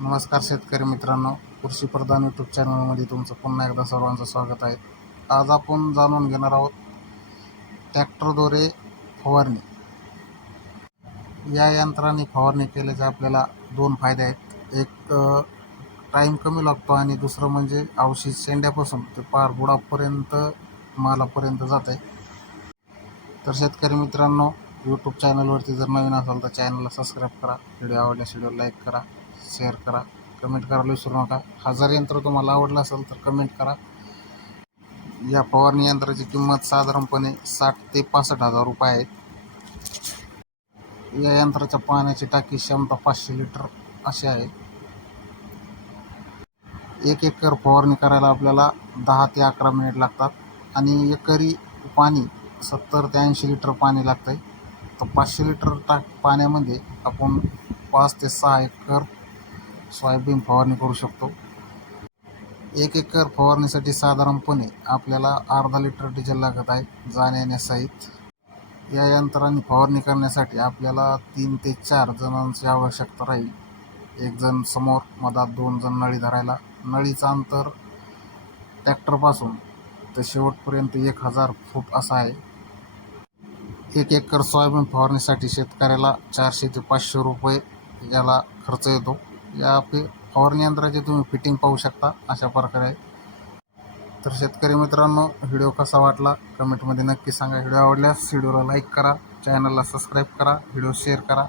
नमस्कार शेतकरी मित्रांनो कृषी प्रधान यूट्यूब चॅनलमध्ये तुमचं पुन्हा एकदा सर्वांचं स्वागत आहे. आज आपण जाणून घेणार आहोत ट्रॅक्टरद्वारे फवारणी. या यंत्राने फवारणी केल्याचे आपल्याला दोन फायदे आहेत. एक टाईम कमी लागतो आणि दुसरं म्हणजे औषध शेंड्यापासून ते पार बुडापर्यंत मालापर्यंत जात आहे तर शेतकरी मित्रांनो यूट्यूब चॅनलवरती जर नवीन असाल तर चॅनलला सबस्क्राईब करा. व्हिडिओ आवडल्यास व्हिडिओ लाईक करा. शेअर करा कमेंट करायला विसरू नका. हा जर यंत्र तुम्हाला आवडलं असेल तर कमेंट करा. या फवारणी यंत्राची किंमत साधारणपणे साठ ते पासष्ट हजार रुपये आहे या यंत्राच्या पाण्याची टाकी क्षमता पाचशे लिटर अशी आहे. एक एकर फवारणी करायला आपल्याला दहा ते अकरा मिनिट लागतात आणि एकरी पाणी सत्तर ते ऐंशी लिटर पाणी लागतं आहे तर पाचशे लिटर टाक पाण्यामध्ये आपण पाच ते सहा एकर सोयाबीन फवारणी करू शकतो. एक एकर फवारणीसाठी साधारणपणे आपल्याला अर्धा लिटर डिझेल लागत आहे जाण्या येण्यासहित या यंत्राने फवारणी करण्यासाठी आपल्याला तीन ते चार जणांची आवश्यकता राहील. एक जण समोर मधात दोन जण नळी धरायला. नळीचं अंतर ट्रॅक्टरपासून ते शेवटपर्यंत एक हजार फूट असं आहे. एक एकर सोयाबीन फवारणीसाठी शेतकऱ्याला चारशे ते पाचशे रुपये याला खर्च येतो. या फि फवारणी यंत्राची तुम्ही फिटिंग पाहू शकता अशा प्रकारे. आहे तर शेतकरी मित्रांनो व्हिडिओ कसा वाटला? कमेंटमध्ये नक्की सांगा. व्हिडिओ आवडल्यास व्हिडिओला लाईक करा. चॅनलला सबस्क्राईब करा. व्हिडिओ शेअर करा.